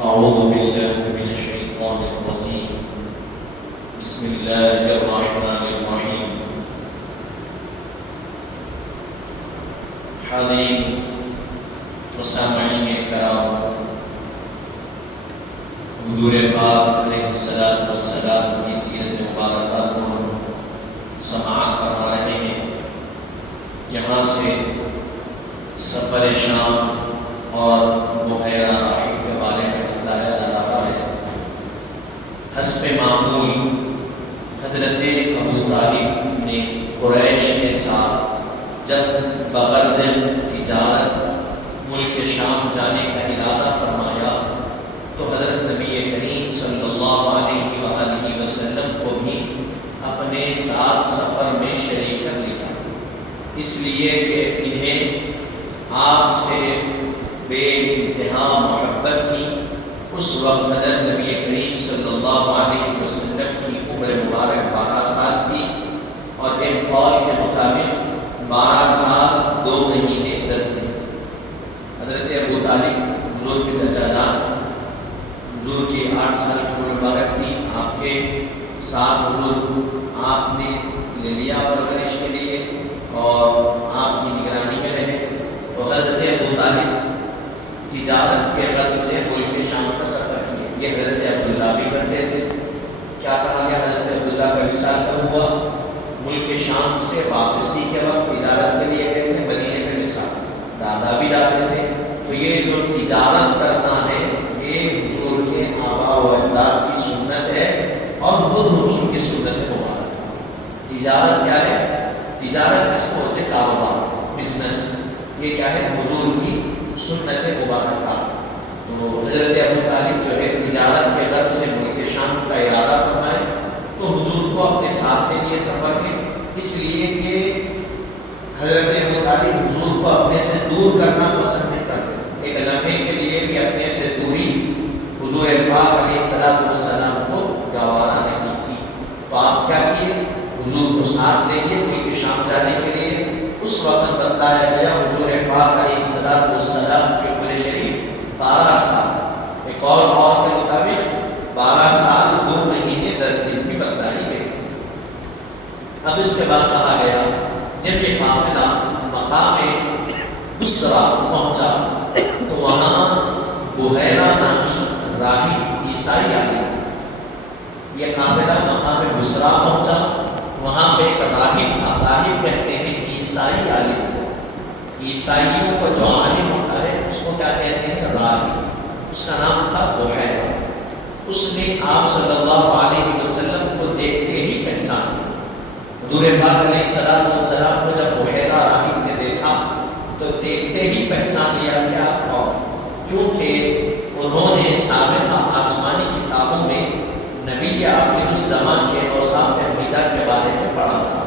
أعوذ بالله من الشيطان الرجيم. بسم الله الرحمن الرحيم. حاضرین و سامعین کرام، حضور پاک علیہ السلام کی سیرت مبارکہ کو ہم سماعت فرما رہے ہیں۔ یہاں سے سفر شام اور بحیرہ راحب کے بارے میں بتلایا جا رہا ہے۔ حسب معمول حضرت ابو طالب نے قریش کے ساتھ جب بغرض تجارت ملک شام جانے کا ارادہ فرمایا تو حضرت نبی کریم صلی اللہ علیہ وآلہ وسلم کو بھی اپنے ساتھ سفر میں شریک کر لیا، اس لیے کہ انہیں آپ سے بے انتہا محبت تھی۔ اس وقت حضرت نبی کریم صلی اللہ علیہ وسلم کی عمر مبارک 12 سال تھی، اور ایک قول کے مطابق 12 سال 2 مہینے 10 دن تھی۔ حضرت ابو طالب حضور کے چچا جان، حضور کی 8 سال کی عمر مبارک تھی۔ آپ کے ساتھ حضور آپ نے لے لیا پرورش کے لیے اور آپ کی نگرانی میں رہے۔ تو حضرت ابو طالب تجارت کے غرض سے ملک شام کا سفر کیے۔ یہ حضرت عبداللہ بھی کرتے تھے۔ کیا کہا گیا؟ حضرت عبداللہ کا وصال کب ہوا؟ ملک شام سے واپسی کے وقت تجارت کے لیے گئے تھے، مدینے میں وصال۔ دادا بھی جاتے تھے۔ تو یہ جو تجارت کرنا ہے یہ حضور کے آباء و اجداد کی سنت ہے اور خود حضور کی سنت مبارک ہے۔ تجارت کیا ہے؟ تجارت اس کو ہوتے کاروبار، بزنس۔ یہ کیا ہے؟ حضور کی سنت مبارکہ۔ تو حضرت ابو طالب جو ہے تجارت کے غرض سے ملک شام کا ارادہ فرمائے تو حضور کو اپنے ساتھ لے لیے سفر میں، اس لیے کہ حضرت ابو طالب حضور کو اپنے سے دور کرنا پسند نہیں کرتے۔ ایک لمحے کے لیے بھی اپنے سے دوری حضور پاک علیہ السلام کو گوارا نہیں تھی۔ تو آپ کیا کیے؟ حضور کو ساتھ لے لیے ملک شام جانے کے لیے۔ اس وقت بتلایا گیا حضور پاک علیہ السلام کی عمر شریف 12 سال، ایک اور قول کے مطابق 12 سال 2 مہینے 10 دن بھی بتلائی گئی۔ اب اس کے بعد کہا گیا جب یہ قافلہ مقام بصرہ پہنچا تو وہاں بحیرہ نامی راہب عیسائی آئے۔ یہ قافلہ مقام بصرہ پہنچا، وہاں پہ ایک راہب تھا۔ راہب کہتے ہیں عیسائی عالم کو۔ عیسائیوں کو جو عالم ہوتا ہے اس کو کیا کہتے ہیں؟ راہب۔ اس کا نام تھا بحیرہ۔ اس نے آپ صلی اللہ علیہ وسلم کو دیکھتے ہی پہچان لیا۔ حضور پاک علیہ السلام کو جب بحیرہ راہب نے دیکھا تو دیکھتے ہی پہچان لیا کہ آپ کون، کیونکہ انہوں نے سابقہ آسمانی کتابوں میں نبی آخر الزمان کے اوصاف حمیدہ کے بارے میں پڑھا تھا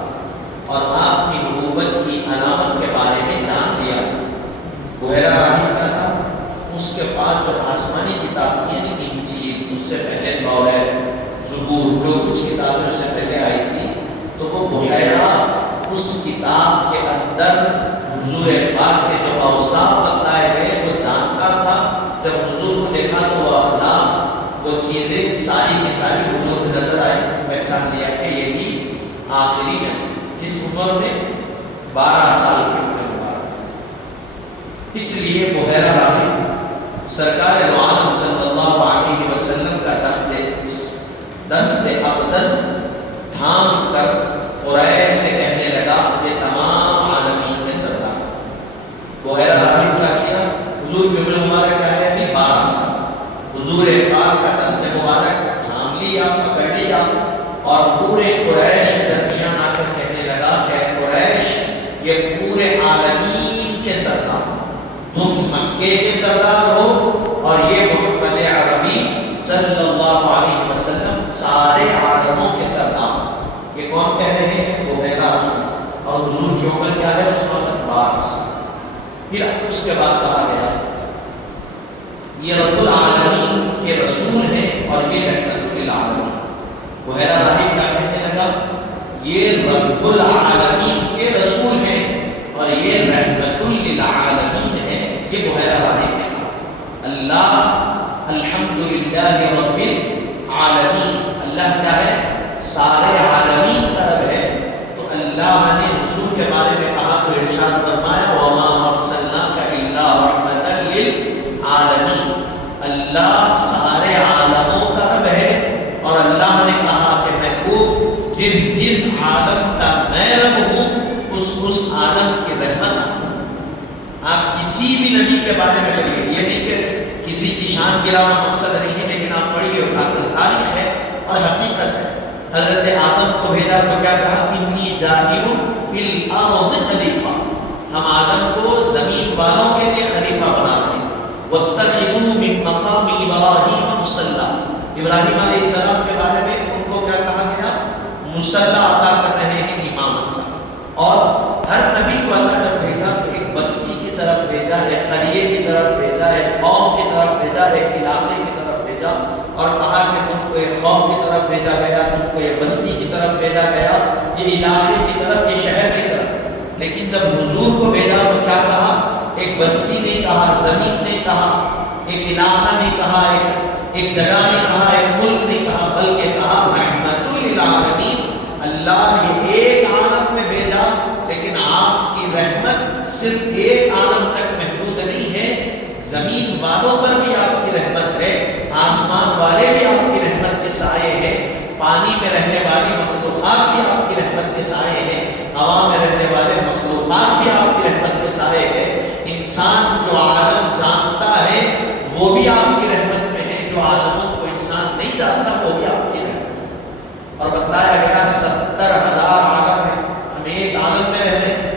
اور آپ کی نبوت کی علامت کے بارے میں جان لیا تھا۔ بحیرہ راہب کا تھا۔ اس کے بعد جو آسمانی کتاب تھی یعنی انجیل، اس سے پہلے توریت، زبور، جو کچھ کتابیں اس سے پہلے آئی تھی، تو وہ بحیرہ اس کتاب کے اندر حضور پاک کے جو اوصاف بتائے گئے وہ جانتا تھا۔ جب حضور کو دیکھا تو وہ اخلاق، وہ چیزیں ساری کی ساری حضور میں نظر آئی، پہچان لیا کہ یہی آخری ہے۔ کس عمر میں؟ 12 سال کی عمر مبارک۔ اس لیے بحیرہ راہب سرکار دو عالم صلی اللہ علیہ وسلم کا دست اقدس تھام کر قریش سے کہنے لگا یہ تمام عالمین میں سردار۔ بحیرہ راہب کا کیا؟ حضور کی عمر مبارک کیا ہے؟ ابھی 12 سال۔ حضور پاک کا دست مبارک تھام لیا، پکڑ لیا اور پورے قریش کے درمیان آ کر کہنے لگا کہ قریش یہ پورے عالمین کے سردار، تم مکے کے سردار ہو اور یہ محمد عربی صلی اللہ علیہ وسلم سارے عالموں کے سردار۔ یہ کون کہہ رہے ہیں؟ بحیرہ راہب۔ اور حضور کی عمر کیا ہے اس وقت؟ 12 سال۔ پھر اس کے بعد کہا گیا یہ رب العالمین کے رسول ہیں اور یہ رحمت للعالمین۔ بحیرہ راہب کیا کہنے لگا؟ یہ رب العالمین کے رسول ہیں اور یہ رحمت للعالمین ہے۔ یہ بحیرہ راہب نے کہا۔ اللہ الحمد للہ رب العالمین، اللہ کیا ہے؟ سارے عالمین کا رب ہے۔ تو اللہ نے حضور کے بارے میں کہا تو ارشاد فرمایا وما ارسلناک الا رحمتا للعالمین، اللہ سارے عالموں کا رب ہے۔ اور اللہ نے کہا کہ محبوب جس جس عالم کا میں رب ہوں اس عالم کی رحمت آپ کسی بھی نبی کے بارے میں پڑھیے، یہ نہیں کہ کسی کی شان گرانا مقصد نہیں ہے، لیکن آپ پڑھیے، تاریخ ہے اور حقیقت ہے۔ حضرت آدم کو بھیجا تو کیا کہا؟ انی جاعل فی الارض خلیفہ، ہم آدم کو زمین والوں کے لیے خلیفہ بناتے ہیں۔ واتخذوا من مقام ابراہیم مصلی، ابراہیم علیہ السلام کے بارے میں ان کو کیا کہا گیا؟ مصلی عطا کر رہے ہیں، امامت کا۔ اور ہر نبی کو اللہ جب بھیجا تو ایک بستی کی طرف بھیجا، ایک قریے کی طرف بھیجا، ایک قوم کی طرف بھیجا، ایک علاقے کی طرف بھیجا، اور کہا کہ تم کو ایک قوم کی طرف بھیجا گیا، تم کو ایک بستی کی طرف بھیجا گیا، یہ علاقے کی طرف، یہ شہر کی طرف۔ لیکن جب حضور کو بھیجا تو کیا کہا؟ ایک بستی نہیں کہا، زمین نہیں کہا، ایک علاقہ نہیں کہا، ایک جگہ نہیں کہا، ایک ملک نہیں کہا، بلکہ کہا رحمت للعالمین، اللہ یہ ایک عالم میں بھیجا، لیکن آپ کی رحمت صرف ایک عالم تک محدود نہیں ہے، زمین والوں پر بھی آپ کی رحمت ہے، آسمان والے بھی آپ کی رحمت کے سائے ہیں، پانی میں رہنے والی مخلوقات بھی آپ کی رحمت کے سائے ہیں، ہوا میں رہنے والے مخلوقات بھی آپ کی رحمت کے سائے ہیں، انسان جو عالم جانتا ہے وہ بھی آپ کی رحمت میں ہے، جو عالموں کو انسان نہیں جانتا وہ بھی آپ کی رحمت میں۔ اور بتلایا گیا 70,000 عالم ہے، ہم ایک عالم میں رہ رہے ہیں،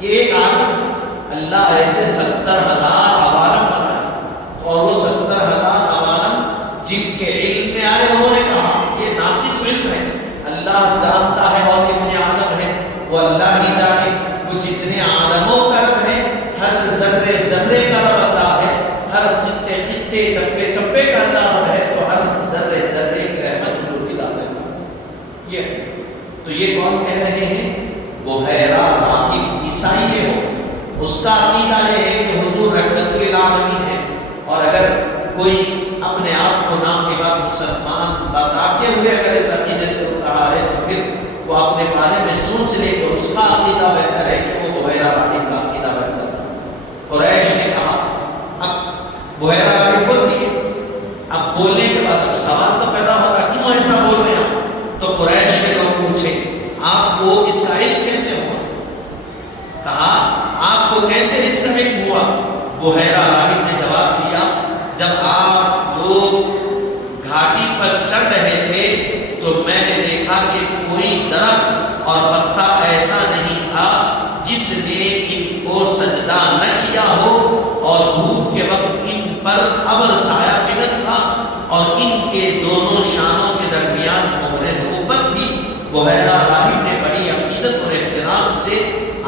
یہ ایک عالم ہے، اللہ ایسے 70,000 عوالم بنائے، اور وہ 70,000 عوالم جن کے علم میں آئے انہوں نے کہا یہ ناقص علم ہے، اللہ جانتا ہے اور کتنے عالم ہیں وہ اللہ ہی جانے، وہ جتنے عالموں کا رب ہے، ہر ذرے ذرے کا رب اللہ ہے، ہر خطے خطے چپے چپے کا اللہ رب ہے، تو ہر ذرے ذرے کی رحمت حضور کی داد ہے۔ یہ تو یہ کون کہہ رہے ہیں؟ بحیرہ راہب عیسائی ہے، وہ اس کا عقیدہ یہ ہے کہ حضور رحمت للعالمین ہے، اور اگر کوئی اپنے آپ کو نام نہاد مسلمان بتاتے ہوئے اگر اس عقیدے سے کہا ہے تو پھر وہ اپنے بارے میں سوچ لے کہ اس کا عقیدہ بہتر ہے کہ وہ بحیرہ راہب کا عقیدہ بہتر ہے۔ قریش نے کہا، اب بحیرہ راہب بول دیے، اب بولنے کے بعد اب سوال تو پیدا ہوگا کیوں ایسا بول رہے ہیں؟ تو قریش کے لوگ پوچھے آپ کو اس کا علم کیسے ہوا؟ کہا آپ کو کیسے اس کا علم ہوا؟ بحیرہ راہب نے جواب دیا، جب آپ لوگ گھاٹی پر چڑھ رہے تھے تو میں نے دیکھا کہ کوئی درخت اور پتا ایسا نہیں تھا جس نے ان کو سجدہ نہ کیا ہو، اور دھوپ کے وقت ان پر ابر سایہ فکر تھا، اور ان کے دونوں شانوں کے درمیان مہر نبوت تھی۔ بحیرہ راہب نے بڑی عقیدت اور احترام سے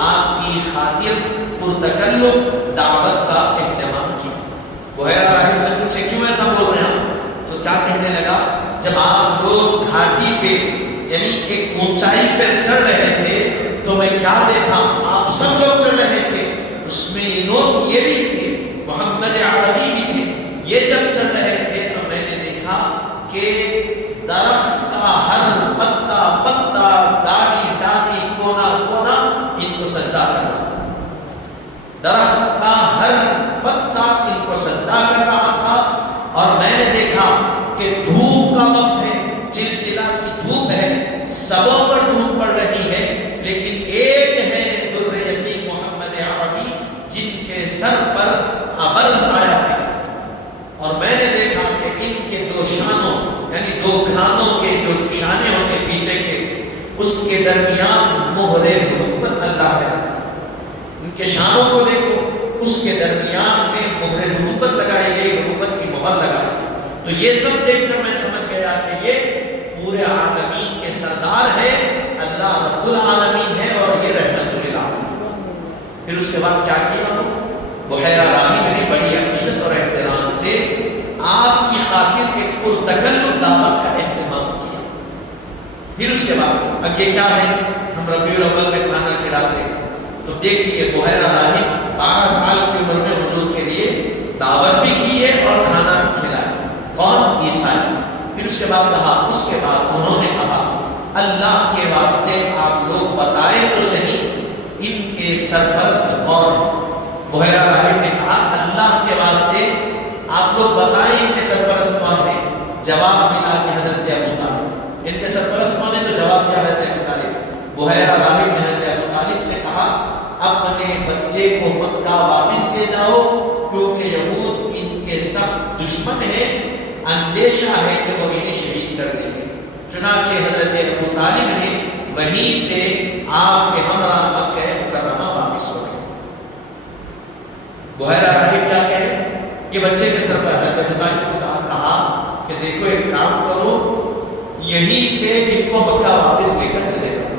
آپ کی خاطر پرتکلف دعوت کا اہتمام کیا۔ بحیرہ راہب سے پوچھے کیوں ایسا بول رہے ہیں؟ تو کیا کہنے لگا، جب آپ لوگ گھاٹی پہ یعنی ایک اونچائی پر چڑھ رہے تھے تو میں کیا دیکھا، آپ سب لوگ چڑھ رہے تھے، اس میں یہ لوگ یہ بھی تھے، محمد عربی بھی تھے، یہ جب چڑھ رہے تھے تو میں نے دیکھا کہ درخت کا ہر پتا پتا، ڈالی ڈالی، کونا کونا ان کو سجدہ کر رہا تھا، درخت کا ہر پتا ان کو سجدہ کر رہا تھا، اور میں نے دیکھا کہ دھوپ کا وقت ہے، چلچلاتی دھوپ ہے، سبوں پر دھوپ پڑ رہی ہے، لیکن ایک ہے در یتیم محمد عربی جن کے سر پر ابر سایہ ہے، اور میں نے دیکھا کہ ان کے دو شانوں یعنی دو کھانوں کے جو شانے ہوتے پیچھے کے، اس کے درمیان مہر نبوت اللہ نے رکھا، ان کے شانوں کو دیکھو، اس کے درمیان میں مہر نبوت لگائی گئی، نبوت کی مہر لگائی۔ تو یہ سب دیکھ کر میں سمجھ گیا کہ یہ پورے عالمین کے سردار ہے، اللہ رب العالمین ہے، اور یہ رحمت للعالمین۔ پھر اس کے بعد کیا کیا؟ بحیرہ راہب نے بڑی عقیدت اور احترام سے آپ کی خاطر ایک پرتکلف دعوت کا اہتمام کیا۔ پھر اس کے بعد اب یہ کیا ہے، ہم ربیع الاول میں کھانا کھلاتے ہیں، تو دیکھیے بحیرہ راہب 12 سال کی عمر میں حضور کے لیے دعوت بھی کی ہے اور کھانا بھی کھلایا۔ کون کے بعد کہا، اس کے بعد انہوں نے کہا اللہ کے واسطے آپ لوگ بتائیں تو صحیح ان کے سرپرست کون ہیں۔ بحیرہ راہب نے کہا اللہ کے واسطے آپ لوگ بتائیں ان کے سرپرست کون ہیں۔ جواب ملا کہ حضرت ابو طالب۔ ان کے سرپرست کون ہیں تو جواب دیا حضرت ابو طالب۔ بحیرہ راہب نے حضرت ابو طالب سے کہا اپنے بچے کو مکہ واپس لے جاؤ کیونکہ یہود ان کے سخت دشمن ہیں، اندیشہ ہے کہ وہ انہیں شہید کر دیں گے۔ چنانچہ حضرت ابو طالب نے وہیں سے آپ کے ہمراہ مکہ مکرمہ واپس ہو گئے۔ بحیرہ راہب کیا کہے، یہ بچے کے سر پر حضرت ابو طالب کو کہا کہ دیکھو ایک کام کرو، یہیں سے ان کو مکہ واپس لے کر چلے جاؤ۔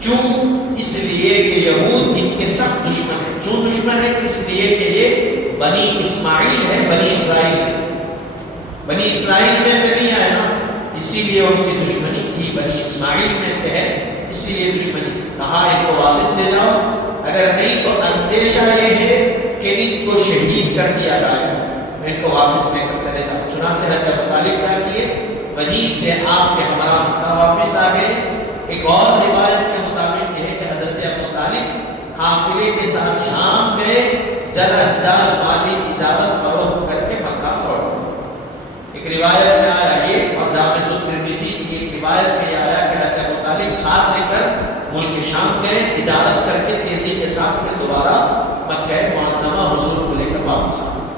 کیوں؟ اس لیے کہ یہود ان کے سخت دشمن ہیں۔ کیوں دشمن ہے؟ اس لیے کہ یہ بنی اسماعیل ہے، بنی اسرائیل ہے، بنی اسرائیل میں سے نہیں آئے نا، اسی لیے ان کی دشمنی تھی، بنی اسماعیل میں سے ہے اسی لیے دشمنی تھی۔ کہا ان کو واپس لے جاؤ، اگر نہیں تو اندیشہ یہ ہے کہ ان کو شہید کر دیا جائے گا، ان کو واپس لے کر چلے جاؤ۔ چنانچہ حضرت ابو طالب کیا کیے، وہیں سے آپ کے ہمراہ مکہ واپس آ گئے۔ ایک اور روایت کے مطابق یہ ہے کہ حضرت ابو طالب قافلے کے ساتھ شام گئے، جل ازدال مالی تجارت فروخت کر کے مکہ لوٹ گئے۔ ایک روایت میں آیا یہ، اور جامع الترمذی کی ایک روایت میں آیا کہ حضرت ابو طالب ساتھ لے کر ملک شام گئے، تجارت کر کے تیزی کے ساتھ پھر دوبارہ مکہ معظمہ حضور کو لے کر واپس آئے۔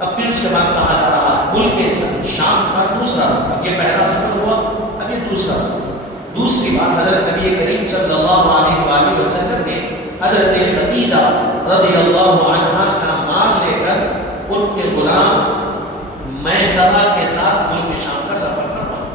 اب پھر اس کے بعد کہا جا رہا ہے ملک شام کا دوسرا سفر، یہ پہلا سفر ہوا، اب یہ دوسرا سفر۔ دوسری بات حضرت نبی کریم صلی اللہ علیہ وآلہ وسلم نے حضرت خدیجہ رضی اللہ عنہا کا مال لے کر ان کے غلام میسرہ کے ساتھ ملک شام کا سفر فرمایا۔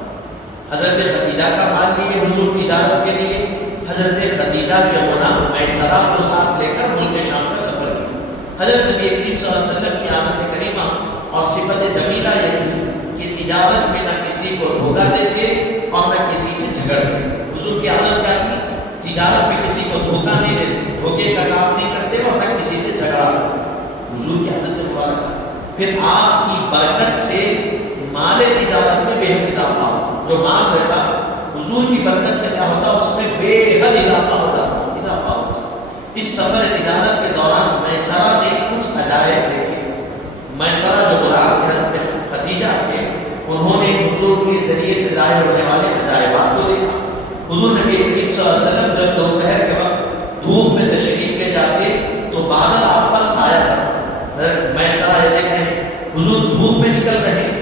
حضرت خدیجہ کا مال لیے حضور تجارت کے لیے، حضرت خدیجہ کے غلام میسرہ کو ساتھ لے کر ملک شام کا سفر کیا۔ حضرت نبی کریم صلی اللہ علیہ وسلم کی عادت کریمہ اور صفت جمیلہ یہ تھی کہ تجارت میں نہ کسی کو دھوکہ دیتے اور نہ کسی سے جھگڑتے۔ حضور کی عادت کیا تھی؟ تجارت میں کسی کو دھوکہ نہیں دیتے، دھوکے کا کام نہیں کرتے اور نہ کسی سے جھگڑا کرتے۔ حضور کی عادت مبارک ہے۔ پھر آپ کی برکت سے مال تجارت میں بے حد اضافہ ہوتا، جو مال رہتا حضور کی برکت سے کیا ہوتا اس میں بے حد اضافہ ہو جاتا، اضافہ ہوتا۔ اس سفر تجارت کے دوران میسرہ نے کچھ عجائب دیکھے۔ میسرہ جو غلام تھے حضرت خدیجہ کے، انہوں نے حضور کے ذریعے سے ظاہر ہونے والے عجائبات کو دیکھا۔ حضور نبی کریم صلی اللہ علیہ وسلم جب دوپہر کے وقت دھوپ میں تشریف لے جاتے تو بادل آپ پر سایہ کرتا۔ حضرت میسرہ یہ دیکھ رہے ہیں حضور دھوپ میں نکل رہے ہیں،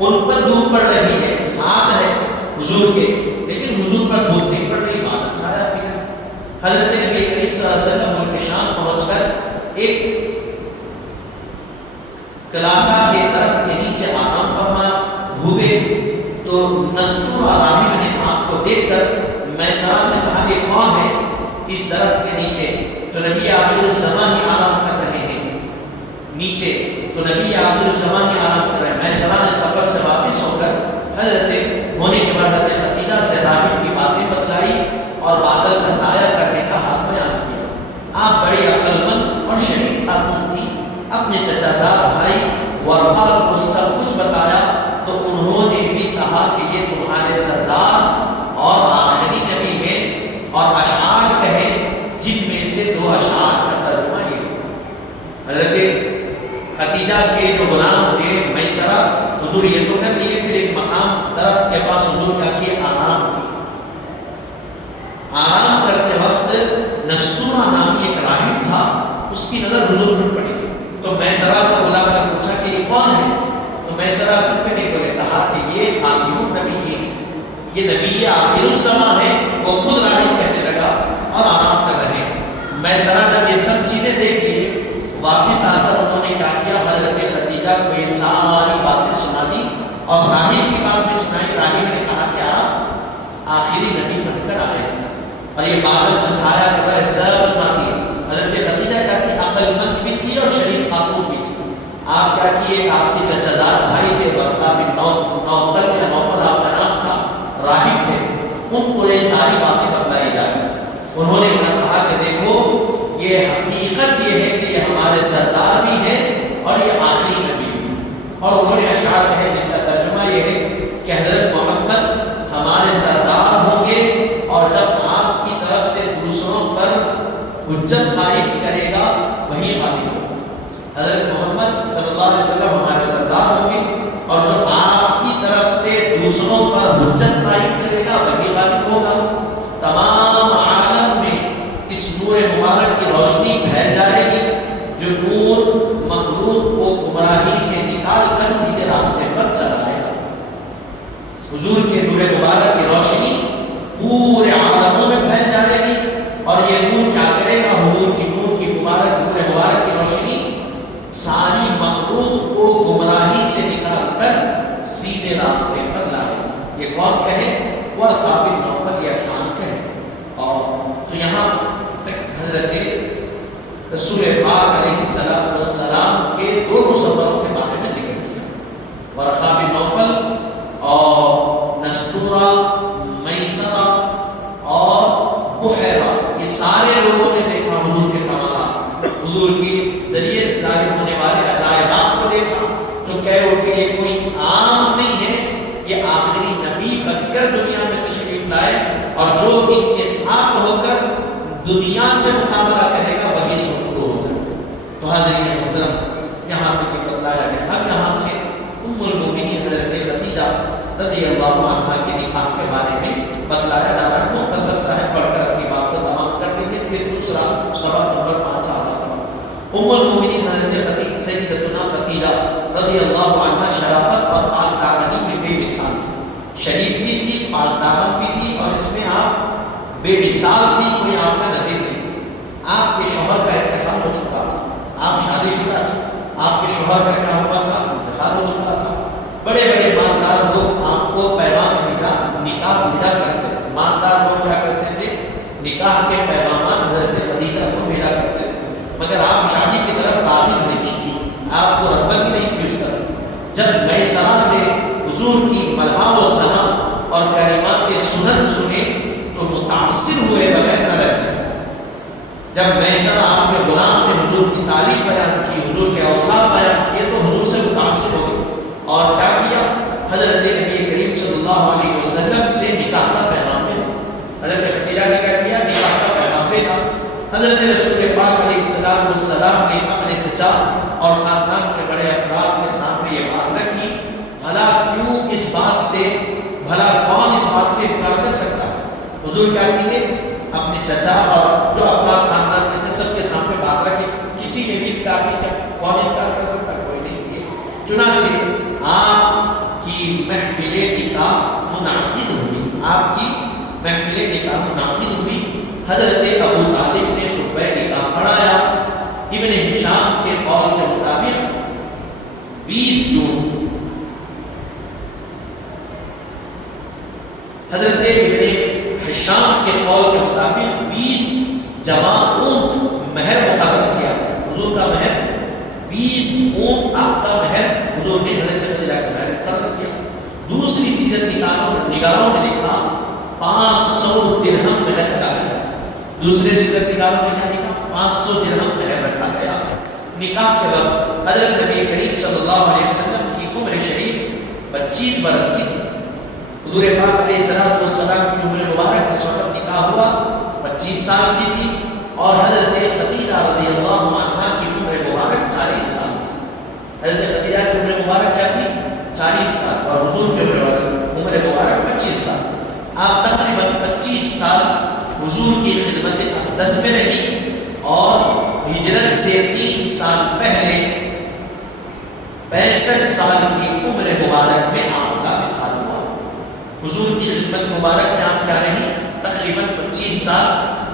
ان پر دھوپ پڑ رہی ہے، ساتھ ہے حضور کے، لیکن حضور پر دھوپ نہیں پڑ رہی، بادل سایہ فکر۔ حضرت نبی کریم صلی اللہ علیہ وسلم ملک شام پہنچ کر ایک کلاسا کے درخت کے نیچے آرام فرما ہوئے تو نستور راہب نے آپ کو دیکھ کر میسرہ سے کہا یہ کون ہے اس درخت کے نیچے؟ تو نبی آخر الزمان ہی آرام کر رہے ہیں نیچے، تو نبی آخر الزمان ہی آرام کر رہے ہیں۔ میسرہ نے سفر سے واپس ہو کر حضرت ہونے کے بعد حضرت خدیجہ سے راہب کی باتیں بتلائی اور بادل کا سایہ کرنے کا حال بیان کیا۔ آپ بڑی عقل مند اور شریف خاتون تھی، اپنے چچا زاد بھائی ورقہ کو سب کچھ بتایا تو انہوں نے بھی کہا کہ یہ تمہارے سردار اور آخری نبی ہے، اور اشعار کہیں جن میں سے 2 اشعار کا ترجمہ یہ۔ حضرت خدیجہ کے جو غلام تھے میسرہ، حضور یہ تو کر دیے، پھر ایک مقام درخت کے پاس حضور کیا کیے، آرام کی۔ آرام کرتے وقت نستورہ نامی ایک راہب تھا، اس کی نظر حضور پر پڑی تو میسرہ کو بلا کر پوچھا کہ یہ کون ہے؟ تو میسرہ پہ نہیں بولے، کہا کہ یہ خاتم النبی ہے، یہ نبی آخر الزمان ہے۔ وہ خود راہب کہنے لگا اور آرام کر رہے ہیں۔ میسرہ جب یہ سب چیزیں دیکھ لیے واپس آ کر انہوں نے کیا کیا، حضرت خدیجہ کو یہ ساری باتیں سنا دی اور راہب کی بات بھی سنائی۔ راہب نے کہا کہ آپ آخری نبی بن کر آئے ہیں اور یہ بادل کو سایہ کر رہا ہے، سب سنا دی۔ حضرت خدیجہ کیا تھی، عقل مند بھی تھی اور شریف خاتون بھی تھی۔ آپ کیا کیے، آپ کے چچا زاد بھائی تھے ورقہ بن نوفل یا نوفل آپ کا نام تھا، راہب تھے، ان کو یہ ساری باتیں بتلائی جا کر انہوں نے کہا کہ دیکھو یہ حقیقت یہ ہے کہ یہ ہمارے سردار بھی ہے اور یہ آخری نبی بھی، اور انہوں نے اشعار کہے جس کا ترجمہ یہ ہے کہ حضرت اور جو آپ کی طرف سے دوسروں پر حجت قائم کرے گا وہی غالب ہوگا۔ تمام عالم میں اس نور مبارک کی روشنی پھیل جائے گی، جو نور مخلوق کو گمراہی سے نکال کر سیدھے راستے پر چلائے گا۔ حضور کے نور مبارک کی روشنی پورے عالموں میں پھیل جائے گی، اور یہ نور کیا کرے گا؟ حضور کی نور مبارک کی روشنی ساری مخلوق کو گمراہی سے نکال کر سیدھے راستے پر لائے گا۔ یہ کون کہے؟ ورقہ بن نوفل یہ شان کہے۔ اور تو یہاں تک حضرت رسول پاک علیہ السلام کے دونوں سفروں کے بارے میں ذکر کیا۔ ورقہ بن نوفل اور نستورہ، میسرہ اور بحیرہ، یہ سارے لوگوں نے دیکھا حضور کے کمالات، حضور کے ذریعے سے ظاہر ہونے والے عجائبات کو دیکھا، تو کہہ اٹھے یہ کوئی عام نہیں ہے، یہ آخری نبی بن کر دنیا میں تشریف لائے، اور جو ان کے ساتھ ہو کر دنیا سے مقابلہ کرے گا وہی سفر ہو جائے۔ تو حاضرین محترم، یہاں پہ بتلایا گیا۔ اب یہاں سے ام المؤمنین حضرت خدیجہ رضی اللہ عنہا کے نکاح کے بارے میں بتلایا جا رہا ہے۔ مختصر سا ہے، پڑھ کر اپنی بات کو تمام کر دیں گے، پھر دوسرا سبق نمبر 5 آ رہا ہے۔ ام المؤمنین حضرت سیدتنا خدیجہ رضی اللہ عنہا شرافت اور پاک دامنی میں بے مثال تھی، شریف بھی تھی، پاک دامن بھی تھی، اور اس میں آپ بے مثال تھی، کوئی آپ کا نظیر نہیں تھی۔ آپ کے شوہر کا انتقال ہو چکا تھا، آپ شادی شدہ تھے، آپ کے شوہر کا کیا ہوا تھا؟ انتقال ہو چکا تھا۔ بڑے بڑے مالدار لوگ آپ کو پیغام بھیجا، نکاح بھیجا کرتے تھے۔ مالدار لوگ کیا کرتے تھے؟ نکاح کے پیغامات حضرت خدیجہ کو بھیجا کرتے تھے، مگر آپ شادی کی طرف راغب نہیں تھی، آپ کو رغبت ہی نہیں تھی اس طرف۔ جب میسرہ سے حضور کی مدح و ثنا اور کلمات سنت سنے تو متاثر ہوئے بغیر نہ رہ سکے۔ جب میسرہ آپ کے غلام نے حضور کی تعریف بیان کی، حضور کے اوصاف بیان کیے، تو حضور سے متاثر ہو گئے، اور کیا کیا؟ حضرت نبی کریم صلی اللہ علیہ وسلم سے نکاح کا پیغام بھیجا۔ حضرت خدیجہ نے کیا کیا؟ نکاح کا پیغام بھیجا۔ حضرت رسول پاک علیہ السلام نے اپنے چچا اور خاندان کے بڑے افراد کے سامنے یہ بات رکھی، بھلا کیوں اس بات سے، بھلا کون اس بات سے انکار کر سکتا ہے؟ حضور کیا کیے؟ اپنے چچا اور جو افراد خاندان میں تھے سب کے سامنے بات رکھی، کسی نے بھی انکار نہیں کیا۔ کون انکار کر سکتا ہے؟ کوئی نہیں کیا۔ چنانچہ آپ کی محفل نکاح منعقد ہوئی، آپ کی محفل نکاح منعقد ہوئی۔ حضرت ابو طالب نے خطبہ نکاح پڑھایا۔ ابن ہشام کے قول کے مطابق 20 جون حضرت ابن ہشام کے قول کے مطابق 20 جوان اونٹ مہر مقرر کیا گیا۔ حضور کا مہر 20 اونٹ آپ کا مہر حضور نے حضرت خدیجہ کا مہر مقرر کیا۔ دوسری سیرت نگاروں نے لکھا 500 درہم مہر لگایا گیا۔ دوسرے سیرت نگاروں نے کیا لکھا؟ 500 درہم مہر رکھا گیا۔ نکاح کے وقت حضرت نبی کریم صلی اللہ علیہ وسلم کی عمر شریف 25 برس کی تھی۔ حضور پاک علیہ السلام کی عمر مبارک جس وقت نکاح ہوا 25 سال کی تھی، اور حضرت خدیجہ رضی اللہ عنہا کی عمر مبارک 40 سال تھی۔ حضرت خدیجہ کی عمر مبارک کیا تھی؟ 40 سال، اور حضور کی عمر مبارک 25 سال۔ آپ تقریباً 25 سال حضور کی خدمت اقدس میں رہی، اور ہجرت سے 3 سال پہلے 65 سال کی عمر مبارک میں آپ کا وصال ہوا۔ حضور کی خدمت مبارک میں آپ کیا رہی؟ تقریباً 25 سال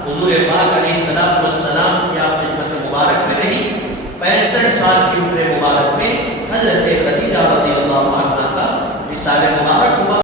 حضور پاک علیہ السلام کی آپ خدمت مبارک میں رہی۔ 65 سال کی عمر مبارک میں حضرت خدیجہ رضی اللہ عنہا کا وصال